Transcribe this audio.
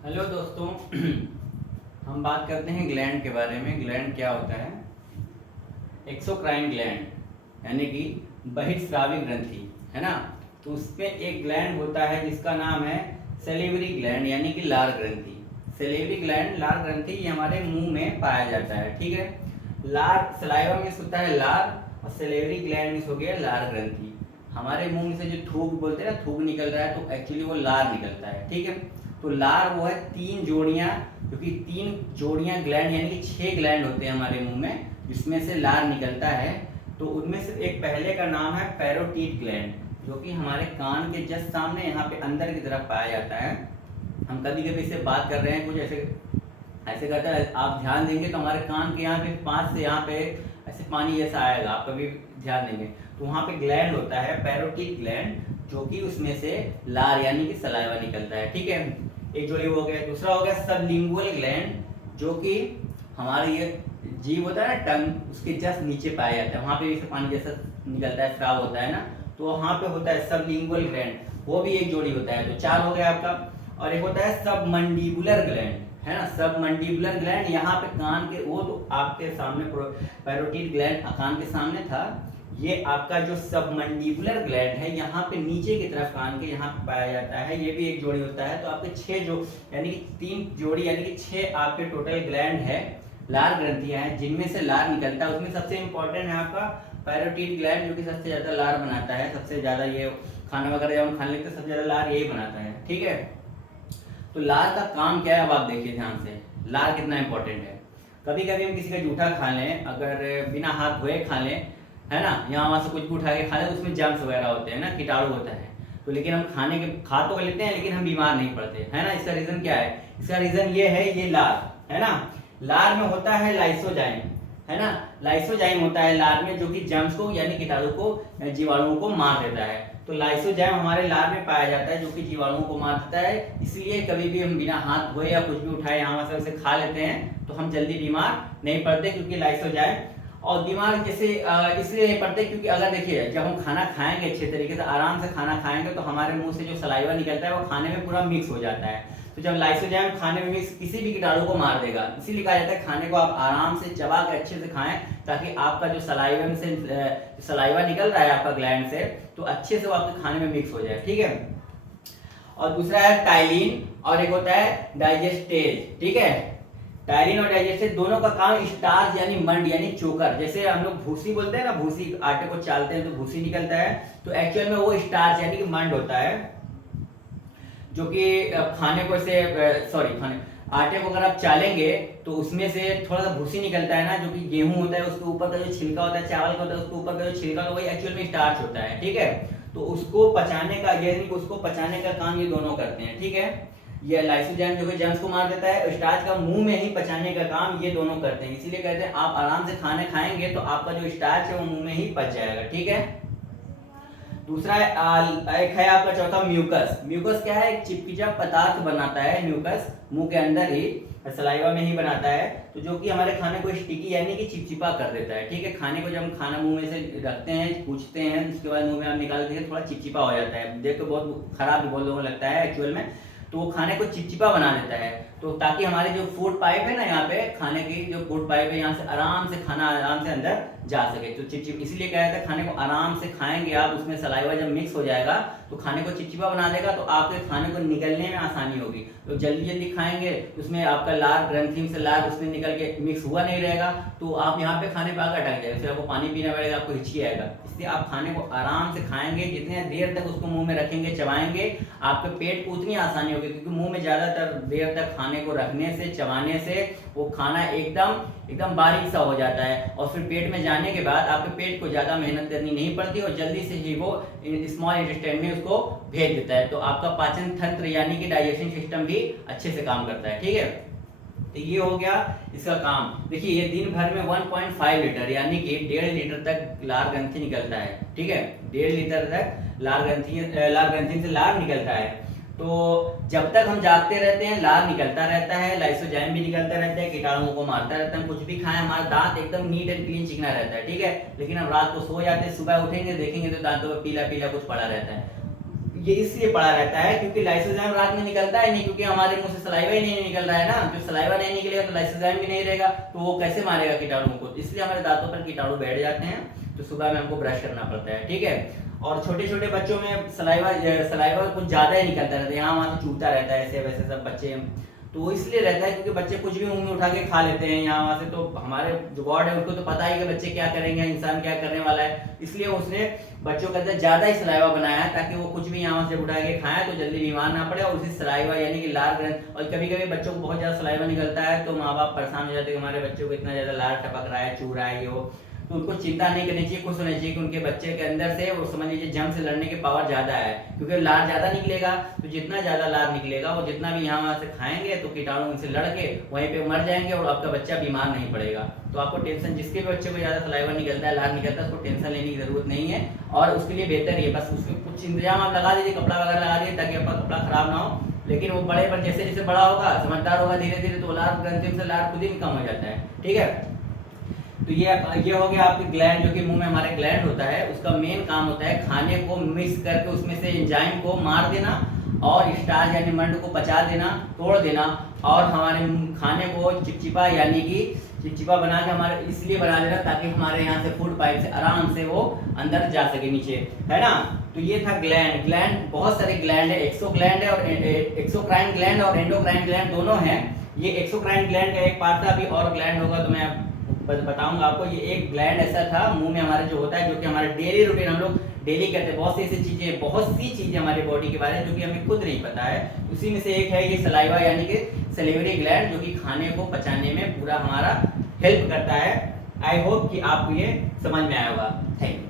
Hello दोस्तों। हम बात करते हैं ग्लैंड के बारे में। ग्लैंड क्या होता है? एक्सोक्राइन ग्लैंड यानी कि बहिर्स्रावी ग्रंथि, है ना। तो उसमें एक ग्लैंड होता है जिसका नाम है सेलिवरी ग्लैंड यानी कि लार ग्रंथि। सेलिवरी ग्लैंड, लार ग्रंथि, ये हमारे मुंह में पाया जाता है, ठीक है। लार सलाइवा में होता है लार, और सेलिवरी ग्लैंड में हो गया लार ग्रंथि। हमारे मुंह से जो थूक बोलते हैं ना, थूक निकल रहा है, तो एक्चुअली वो लार निकलता है, ठीक है। तो लार वो है तीन जोड़ियां, क्योंकि तीन जोड़ियां ग्लैंड यानी कि 6 ग्लैंड होते हैं हमारे मुंह में, जिसमें से लार निकलता है। तो उनमें से एक पहले का नाम है पैरोटीड ग्लैंड, जो कि हमारे कान के जस्ट सामने यहाँ पे अंदर की तरफ पाया जाता है। हम कभी कभी इससे बात कर रहे हैं, कुछ ऐसे ऐसे करता है, आप ध्यान देंगे तो हमारे कान के यहाँ पे 5 से यहाँ पे ऐसे पानी जैसा आएगा, आप कभी ध्यान देंगे तो वहाँ पे ग्लैंड होता है पैरोटीड ग्लैंड, जो कि उसमें से लार यानी कि सलाइवा निकलता है, ठीक है। एक जोड़ी हो गया। दूसरा हो गया सबलिंगुअल ग्लैंड, जो कि हमारे ये जीभ होता है ना, टंग, उसके जस्ट नीचे पाया जाता है। वहाँ पे भी पानी जैसा निकलता है, स्राव होता है ना, तो वहाँ पे होता है सबलिंगुअल ग्लैंड, वो भी एक जोड़ी होता है। तो 4 हो गया आपका। और एक होता है सबमंडिबुलर ग्लैंड, है ना। सबमंडिबुलर ग्लैंड यहाँ पे कान के, वो तो आपके सामने पैरोटीड ग्लैंड कान के सामने था। ये आपका जो सबमंडिबुलर ग्लैंड है यहाँ पे नीचे की तरफ कान के यहाँ पे पाया जाता है, ये भी एक जोड़ी होता है। तो आपके 6 जो यानी कि 3 जोड़ी यानी कि 6 आपके टोटल ग्लैंड है, लार ग्रंथियां हैं, जिनमें से लार निकलता है। उसमें सबसे इंपॉर्टेंट है आपका पैरोटीड ग्लैंड, जो कि सबसे ज्यादा लार बनाता है। सबसे ज्यादा ये खाना वगैरह जब हम खाने लगते हैं, सबसे ज्यादा लार यही बनाता है, ठीक है। तो लार का काम क्या है, अब आप देखिए ध्यान से, लार कितना इंपॉर्टेंट है। कभी कभी हम किसी का जूठा खा लें, अगर बिना हाथ धोए खा लें, है ना, यहाँ वहाँ से कुछ भी उठा के खा लें, तो उसमें जर्म्स वगैरह होते हैं ना, कीटाणु होता है। तो लेकिन हम खाने के खा तो लेते हैं, लेकिन हम बीमार नहीं पड़ते, है ना। इसका रीजन क्या है? इसका रीजन ये है, ये लार, है ना। लार में होता है लाइसोजाइम, है ना। लाइसोजाइम होता है लार में, जो कि जर्म्स को यानी कीटाणु को, जीवाणुओं को मार देता है। तो लाइसोजाइम हमारे लार में पाया जाता है, जो कि जीवाणुओं को मार देता है। इसलिए कभी भी हम बिना हाथ धोए या कुछ भी उठाए यहाँ से उसे खा लेते हैं, तो हम जल्दी बीमार नहीं पड़ते, क्योंकि लाइसोजाइम। और बीमार जैसे इसलिए नहीं पड़ते, क्योंकि अगर देखिए, जब हम खाना खाएंगे अच्छे तरीके से, आराम से खाना खाएंगे, तो हमारे मुंह से जो सलाइवा निकलता है वो खाने में पूरा मिक्स हो जाता है। तो जब लाइसोजाइम खाने में मिक्स, किसी भी कीटाणु को मार देगा। इसीलिए कहा जाता है खाने को आप आराम से चबा के अच्छे से खाएं, ताकि आपका जो सलाइवा में से सलाइवा निकल रहा है आपका ग्लैंड से, तो अच्छे से वो आपके खाने में मिक्स हो जाए, ठीक है। और दूसरा है टाइलिन, और एक होता है डाइजेस्टेज, ठीक है। टायरिन और डाइजेस्टेज दोनों का काम स्टार्च यानी मंड यानी चोकर, जैसे हम लोग भूसी बोलते हैं ना, भूसी, आटे को चालते हैं तो भूसी निकलता है, तो एक्चुअल में वो स्टार्च यानी कि मंड होता है, जो कि खाने को से खाने आटे को अगर आप चालेंगे तो उसमें से थोड़ा सा भूसी निकलता है ना, जो कि गेहूं होता है, उसके ऊपर का जो छिलका होता है, चावल का होता है, उसके ऊपर का जो छिलका, तो वही एक्चुअल में स्टार्च होता है, ठीक है। तो उसको पचाने का, यानी कि उसको पचाने का काम ये दोनों करते हैं, ठीक है। ये लाइसोजाइम जो है जर्म्स को मार देता है, स्टार्च का मुंह में ही पचाने का काम ये दोनों करते हैं। इसीलिए कहते हैं आप आराम से खाने खाएंगे तो आपका जो स्टार्च है वो मुंह में ही पच जाएगा, ठीक है। दूसरा एक है आपका चौथा म्यूकस। म्यूकस क्या है? एक चिपचिपा पदार्थ बनाता है म्यूकस, मुंह के अंदर ही, सलाइवा में ही बनाता है, तो जो कि हमारे खाने को स्टिकी यानी कि चिपचिपा कर देता है, ठीक है। खाने को जब हम खाना मुंह में से रखते हैं, पूछते हैं, उसके बाद मुंह में आप निकालते हैं, थोड़ा चिपचिपा हो जाता है, देख के बहुत खराब भी बहुत लोगों को लगता है एक्चुअल में, तो वो खाने को चिपचिपा बना देता है। तो ताकि हमारे जो फूड पाइप है ना, यहाँ पे खाने की जो फूड पाइप है, यहाँ से आराम से खाना आराम से अंदर जा सके, तो चिपचिप, इसलिए क्या है, खाने को आराम से खाएंगे आप, उसमें सलाइवा जब मिक्स हो जाएगा तो खाने को चिपचिपा बना देगा, तो आपके खाने को निकलने में आसानी होगी। तो जल्दी जल्दी खाएंगे, उसमें आपका लार ग्रंथि से लार उसमें निकल के मिक्स हुआ नहीं रहेगा, तो आप यहाँ पे खाने पे आकर अटक जाएगा, फिर आपको पानी पीना पड़ेगा, आपको हिची आएगा। इसलिए आप खाने को आराम से खाएंगे, जितने देर तक उसको मुंह में रखेंगे, चबाएंगे, आपके पेट को उतनी आसानी होगी, क्योंकि मुंह में ज्यादातर देर तक खाने को रखने से, चबाने से वो खाना एकदम एकदम बारीक सा हो जाता है, और फिर पेट में जाने के बाद आपके पेट को ज्यादा मेहनत करनी नहीं पड़ती, और जल्दी से ही वो स्मॉल इंटेस्टाइन में उसको भेज देता है। तो आपका पाचन तंत्र यानी कि डाइजेशन सिस्टम भी अच्छे से काम करता है, ठीक है। तो ये हो गया इसका काम। देखिए, ये दिन भर में 1.5 लीटर यानी कि 1.5 लीटर तक लार ग्रंथि निकलता है, ठीक है। 1.5 लीटर तक लार ग्रंथि से लार निकलता है। तो जब तक हम जागते रहते हैं, लार निकलता रहता है, लाइसोजाइम भी निकलता रहता है, कीटाणुओं को मारता रहता है, कुछ भी खाएं, हमारा दांत एकदम नीट एंड क्लीन चिकना रहता है, ठीक है। लेकिन हम रात को सो जाते हैं, सुबह उठेंगे, देखेंगे तो दांतों में पीला पीला कुछ पड़ा रहता है। ये इसलिए पड़ा रहता है क्योंकि लाइसोजाइम रात में निकलता है नहीं, क्योंकि हमारे मुंह से सलाइवा ही नहीं निकल रहा है ना। जो सलाइवा नहीं निकलेगा तो लाइसोजाइम भी नहीं रहेगा, तो वो कैसे मारेगा कीटाणुओं को। इसलिए हमारे दांतों पर कीटाणु बैठ जाते हैं, तो सुबह में हमको ब्रश करना पड़ता है, ठीक है। और छोटे छोटे बच्चों में सलाइवा कुछ ज्यादा ही निकलता रहता है, यहाँ वहां से चूता रहता है, ऐसे वैसे सब बच्चे। तो इसलिए रहता है क्योंकि बच्चे कुछ भी मुंह में उठा के खा लेते हैं यहाँ वहां से। तो हमारे जो गॉड है उनको तो पता ही कि बच्चे क्या करेंगे, इंसान क्या करने वाला है, इसलिए उसने बच्चों के अंदर ज्यादा ही सलाइवा बनाया है ताकि वो कुछ भी यहाँ से उठा के खाएं तो जल्दी बीमार ना पड़े। और उसी सलाइवा यानी कि लार ग्रंथ, और कभी कभी बच्चों को बहुत ज्यादा सलाइवा निकलता है तो माँ बाप परेशान हो जाते हैं, हमारे बच्चों को इतना ज्यादा लार टपक रहा है, चू रहा है, ये वो। तो उनको चिंता नहीं करनी चाहिए, खुश होना चाहिए कि उनके बच्चे के अंदर से वो समझ लीजिए जंग से लड़ने की पावर ज्यादा है, क्योंकि लार ज्यादा निकलेगा। तो जितना ज्यादा लार निकलेगा वो जितना भी यहाँ वहां से खाएंगे तो कीटाणु उनसे लड़के वहीं पे मर जाएंगे और आपका बच्चा बीमार नहीं पड़ेगा। तो आपको टेंशन, जिसके भी बच्चे को ज्यादा सलाइवा निकलता है, लार निकलता है, उसको टेंशन लेने की जरूरत नहीं है। और उसके लिए बेहतर ये बस उसके कुछ इंतजाम आप लगा दीजिए, कपड़ा वगैरह लगा दीजिए ताकि आपका कपड़ा खराब ना हो। लेकिन वो बड़े पर जैसे जैसे बड़ा होगा, समझदार होगा धीरे धीरे, तो लार ग्रंथि से लार खुद ही कम हो जाता है, ठीक है। तो ये हो गया आपकी ग्लैंड, जो कि मुंह में हमारे ग्लैंड होता है, उसका मेन काम होता है खाने को मिक्स करके उसमें से एंजाइम को मार देना और स्टार्च यानी मंड को पचा देना, तोड़ देना, और हमारे खाने को चिपचिपा यानी कि चिपचिपा बना के हमारे इसलिए बना देना ताकि हमारे यहाँ से फूड पाइप से आराम से वो अंदर जा सके नीचे, है ना। तो ये था ग्लैंड। ग्लैंड बहुत सारे ग्लैंड है, एक्सोग्लैंड है और एक्सोक्राइन ग्लैंड और एंडोक्राइन ग्लैंड दोनों हैं। ये एक्सोक्राइन ग्लैंड का एक पार्ट था, अभी और ग्लैंड होगा तो मैं बताऊंगा आपको। ये एक ग्लैंड ऐसा था मुंह में हमारे जो होता है, जो कि हमारे डेली रूटीन हम लोग डेली करते हैं। बहुत सी ऐसी चीजें, बहुत सी चीजें हमारी बॉडी के बारे में जो कि हमें खुद नहीं पता है, उसी में से एक है ये सलाइवा यानी कि सलिवरी ग्लैंड, जो कि खाने को पचाने में पूरा हमारा हेल्प करता है। आई होप कि आपको ये समझ में आया होगा। Thank you.